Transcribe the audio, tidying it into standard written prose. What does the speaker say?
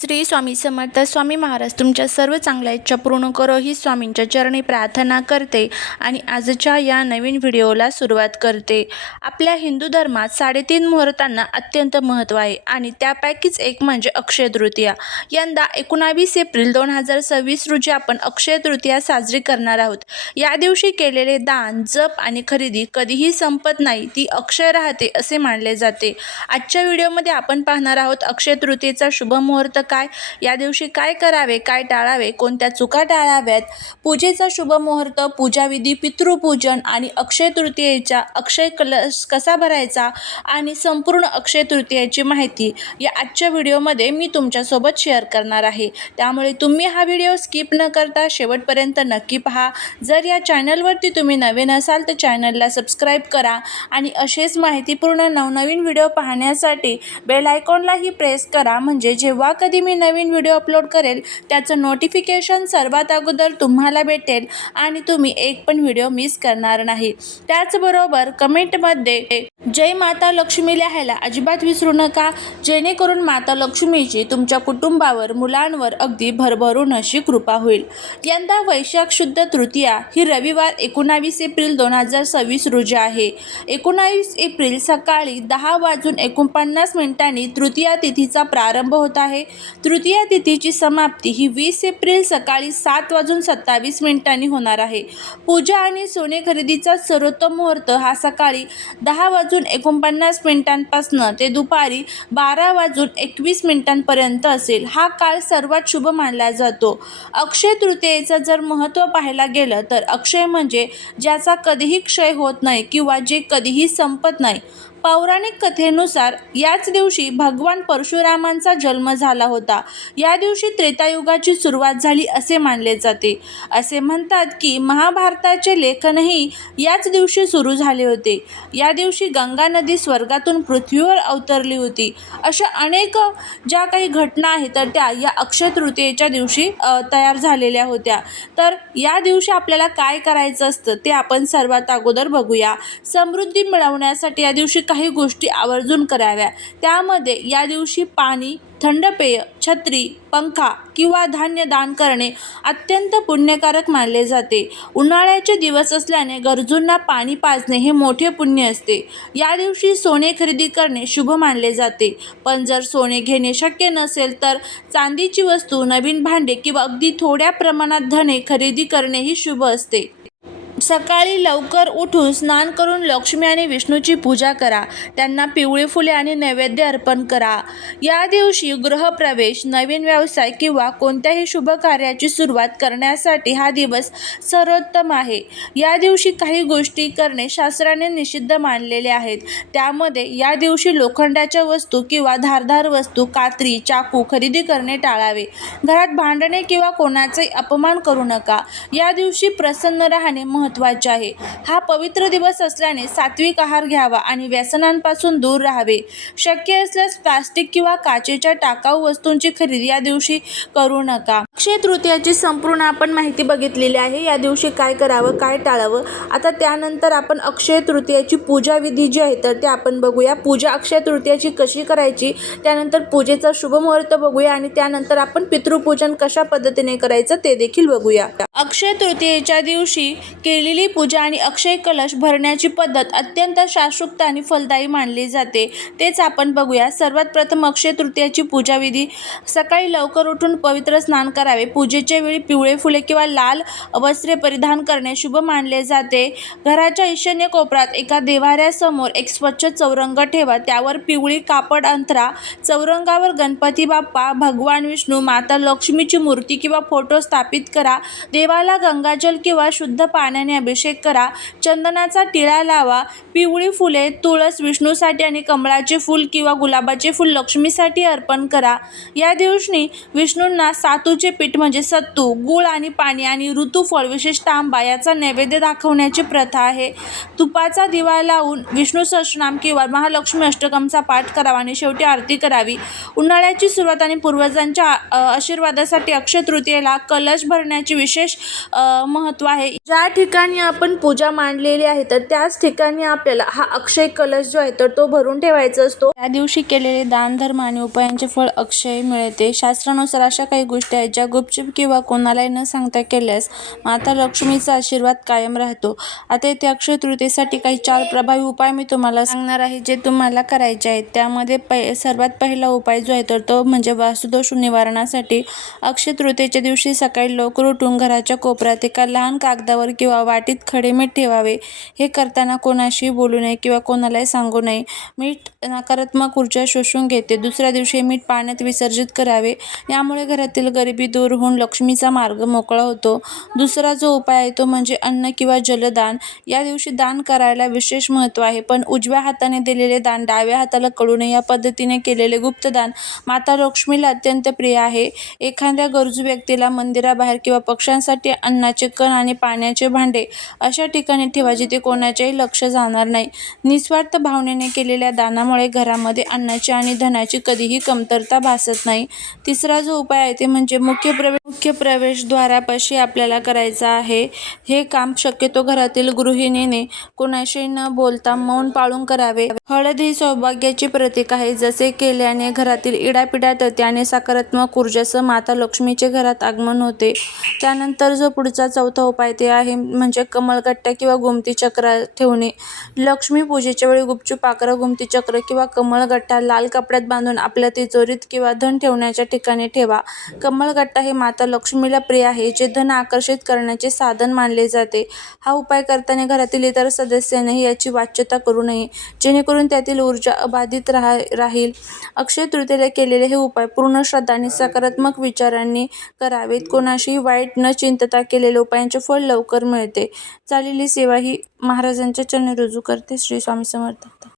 श्री स्वामी समर्थ. स्वामी महाराज तुमच्या सर्व चांगल्या इच्छा पूर्ण करो ही स्वामींच्या चरणी प्रार्थना करते आणि आजच्या या नवीन व्हिडिओला सुरुवात करते. आपल्या हिंदू धर्मात 3.5 मुहूर्तांना अत्यंत महत्त्व आहे आणि त्यापैकीच एक म्हणजे अक्षय तृतीया. यंदा 19 एप्रिल 2026 रोजी आपण अक्षय तृतीया साजरी करणार आहोत. या दिवशी केलेले दान, जप आणि खरेदी कधीही संपत नाही, ती अक्षय राहते असे मानले जाते. आजच्या व्हिडिओमध्ये आपण पाहणार आहोत अक्षय तृतीयेचा शुभ मुहूर्त काय, या दिवशी काय करावे, काय टाळावे, कोणत्या चुका टाळाव्यात, पूजेचा शुभ मुहूर्त, पूजाविधी, पितृपूजन आणि अक्षय तृतीयेचा अक्षय कलश कसा भरायचा आणि संपूर्ण अक्षय तृतीयेची माहिती या आजच्या व्हिडिओमध्ये मी तुमच्यासोबत शेअर करणार आहे. त्यामुळे तुम्ही हा व्हिडिओ स्किप न करता शेवटपर्यंत नक्की पहा. जर या चॅनलवरती तुम्ही नवीन असाल तर चॅनलला सबस्क्राईब करा आणि असेच माहितीपूर्ण नवनवीन व्हिडिओ पाहण्यासाठी बेल आयकॉनलाही प्रेस करा, म्हणजे जेव्हा कधी मी नवीन व्हिडिओ अपलोड करेल त्याचं नोटिफिकेशन सर्वात अगोदर तुम्हाला भेटेल आणि तुम्ही एक पण व्हिडिओ मिस करणार नाही. त्याचबरोबर कमेंटमध्ये जय माता लक्ष्मी लिहायला अजिबात विसरू नका, जेणेकरून माता लक्ष्मीची तुमच्या कुटुंबावर, मुलांवर अगदी भरभरून अशी कृपा होईल. यंदा वैशाख शुद्ध तृतीया ही रविवार 19 एप्रिल 2026 रोजी आहे. 19 एप्रिल सकाळी 10:49 तृतीया तिथीचा प्रारंभ होत आहे. तृतीया तिथीची समाप्ती ही 20 एप्रिल सकाळी 7:27 होणार आहे. पूजा आणि सोने खरेदीचा सर्वोत्तम मुहूर्त हा सकाळी 10:49 पासून ते दुपारी 12:21 पर्यंत असेल. हा काळ सर्वात शुभ मानला जातो. अक्षय तृतीयेचं जर महत्त्व पाहायला गेलं तर अक्षय म्हणजे ज्याचा कधीही क्षय होत नाही किंवा जे कधीही संपत नाही. पौराणिक कथेनुसार याच दिवशी भगवान परशुरामांचा जन्म झाला होता. या दिवशी त्रेतायुगाची सुरुवात झाली असे मानले जाते. असे म्हणतात की महाभारताचे लेखनही याच दिवशी सुरू झाले होते. या दिवशी गंगा नदी स्वर्गातून पृथ्वीवर अवतरली होती. अशा अनेक ज्या काही घटना आहेत तर त्या या अक्षय तृतीयेच्या दिवशी तयार झालेल्या होत्या. तर या दिवशी आपल्याला काय करायचं असतं ते आपण सर्वात अगोदर बघूया. समृद्धी मिळवण्यासाठी या दिवशी काही गोष्टी आवर्जून कराव्या. त्यामध्ये या दिवशी पाणी, थंड पेय, छत्री, पंखा किंवा धान्य दान करणे अत्यंत पुण्यकारक मानले जाते. उन्हाळ्याचे दिवस असल्याने गरजूंना पाणी पाजणे हे मोठे पुण्य असते. या दिवशी सोने खरेदी करणे शुभ मानले जाते. पण जर सोने घेणे शक्य नसेल तर चांदीची वस्तू, नवीन भांडे किंवा अगदी थोड्या प्रमाणात धने खरेदी करणेही शुभ असते. सकाळी लवकर उठून स्नान करून लक्ष्मी आणि विष्णूची पूजा करा. त्यांना पिवळी फुले आणि नैवेद्य अर्पण करा. या दिवशी गृहप्रवेश, नवीन व्यवसाय किंवा कोणत्याही शुभ कार्याची सुरुवात करण्यासाठी हा दिवस सर्वोत्तम आहे. या दिवशी काही गोष्टी करणे शास्त्राने निषिद्ध मानलेले आहेत. त्यामध्ये या दिवशी लोखंडाच्या वस्तू किंवा धारदार वस्तू, कात्री, चाकू खरेदी करणे टाळावे. घरात भांडणे किंवा कोणाचाही अपमान करू नका. या दिवशी प्रसन्न राहणे महत्त्वाचे आहे. हा पवित्र दिवस असल्याने सात्विक आहार घ्यावा आणि व्यसनांपासून दूर राहावे. शक्य असल्यास प्लास्टिक किंवा काचेच्या टाकाऊ वस्तूंची खरेदी या दिवशी करू नका. अक्षय तृतीयाची संपूर्ण आपण माहिती बघितलेली आहे. या दिवशी काय करावं, काय टाळावं. आता त्यानंतर आपण अक्षय तृतीयाची पूजा विधी जी आहे तर ते आपण बघूया. पूजा अक्षय तृतीयाची कशी करायची, त्यानंतर पूजेचा शुभ मुहूर्त बघूया आणि त्यानंतर आपण पितृपूजन कशा पद्धतीने करायचं ते देखील बघूया. अक्षय तृतीयेच्या दिवशी केलेली पूजा आणि अक्षय कलश भरण्याची पद्धत अत्यंत शास्त्रोक्त आणि फलदायी मानली जाते. तेच आपण बघूया. सर्वात प्रथम अक्षय तृतीयाची पूजाविधी. सकाळी लवकर उठून पवित्र स्नान करावे. पूजेच्या वेळी पिवळे फुले किंवा लाल वस्त्रे परिधान करणे शुभ मानले जाते. घराच्या ईशान्य कोपऱ्यात एका देव्हाऱ्यासमोर एक स्वच्छ चौरंग ठेवा. त्यावर पिवळी कापड अंथरा. चौरंगावर गणपती बाप्पा, भगवान विष्णू, माता लक्ष्मीची मूर्ती किंवा फोटो स्थापित करा. देवाला गंगाजल किंवा शुद्ध पाण्याने अभिषेक करा. चंदनाचा टिळा लावा. पिवळी फुले, तुळस विष्णूसाठी आणि कमळाचे फूल किंवा गुलाबाचे फूल लक्ष्मीसाठी अर्पण करा. या दिवशी विष्णूंना सातूचे पीठ म्हणजे सत्तू, गूळ आणि पाणी आणि ऋतुफळ विशेषतः आंबा याचा नैवेद्य दाखवण्याची प्रथा आहे. तुपाचा दिवा लावून विष्णू सहस्रनाम किंवा महालक्ष्मी अष्टकमचा पाठ करावा आणि शेवटी आरती करावी. उन्हाळ्याची सुरुवात आणि पूर्वजांच्या आशीर्वादासाठी अक्षय तृतीयेला कलश भरण्याचे विशेष महत्त्व आहे. ज्या ठिकाणी ठिकाणी आपण पूजा मांडलेली आहे तर त्याच ठिकाणी आपल्याला हा अक्षय कलश जो आहे तर तो भरून ठेवायचा असतो. त्या दिवशी केलेले दान धर्म आणि उपायांचे फळ अक्षय मिळते. शास्त्रानुसार अशा काही गोष्टी आहेत ज्या गुपचूप किंवा कोणालाही न सांगता केल्यास माता लक्ष्मीचा आशीर्वाद कायम राहतो. आता इथे अक्षय तृतीयेसाठी काही 4 प्रभावी उपाय मी तुम्हाला सांगणार आहे जे तुम्हाला करायचे आहेत. त्यामध्ये सर्वात पहिला उपाय जो आहे तर तो म्हणजे वास्तुदोष निवारणासाठी अक्षय तृतीयेच्या दिवशी सकाळी लवकर उठून घराच्या कोपऱ्यात एका लहान कागदावर किंवा वाटीत खडे मीठ ठेवावे. हे करताना कोणाशीही बोलू नये किंवा कोणालाही सांगू नये. मीठ नकारात्मक ऊर्जा शोषून घेते. दुसऱ्या दिवशी मीठ पाण्यात विसर्जित करावे. यामुळे घरातील गरिबी दूर होऊन लक्ष्मीचा मार्ग मोकळा होतो. दुसरा जो उपाय आहे तो म्हणजे अन्न किंवा जलदान. या दिवशी दान करायला विशेष महत्त्व आहे, पण उजव्या हाताने दिलेले दान डाव्या हाताला कळू नये. या पद्धतीने केलेले गुप्तदान माता लक्ष्मीला अत्यंत प्रिय आहे. एखाद्या गरजू व्यक्तीला मंदिराबाहेर किंवा पक्ष्यांसाठी अन्नाचे कण आणि पाण्याचे भांडे अशा ठिकाणी ठेवा जिथे कोणाचेही लक्ष जाणार नाही. निस्वार्थ भावनेने केलेल्या दानामुळे घरामध्ये अन्नाची आणि धनाची कधीही कमतरता भासत नाही. तिसरा जो उपाय आहे ते म्हणजे मुख्य प्रवेशद्वारापाशी आपल्याला करायचा आहे. हे काम शक्यतो घरातील गृहिणीने कोणाशी न बोलता मौन पाळून करावे. हळद ही सौभाग्याची प्रतीक आहे. जसे केल्याने घरातील इडापिडा टळते आणि सकारात्मक ऊर्जेसह माता लक्ष्मीचे घरात आगमन होते. त्यानंतर जो पुढचा चौथा उपाय ते आहे म्हणजे कमळगट्टा किंवा गोमती चक्र ठेवणे. लक्ष्मी पूजेच्या वेळी गुपचूप 11 गोमती चक्र किंवा कमळगट्टा लाल कपड्यात बांधून आपल्या तिजोरीत किंवा धन ठेवण्याच्या ठिकाणी ठेवा. कमळगट्टा हे माता लक्ष्मीला प्रिय आहे, जे धन आकर्षित करण्याचे साधन मानले जाते. हा उपाय करताना घरातील इतर सदस्यांनीही याची वाच्यता करू नये, जेणेकरून त्यातील ऊर्जा अबाधित राहील. अक्षय तृतीयेला केलेले हे उपाय पूर्ण श्रद्धा आणि सकारात्मक विचारांनी करावेत. कोणाशीही वाईट न चिंतता केलेल्या उपायांचे फळ लवकर मिळते. चाललेली सेवा ही महाराजांच्या चरणी रुजू करते. श्री स्वामी समर्थ.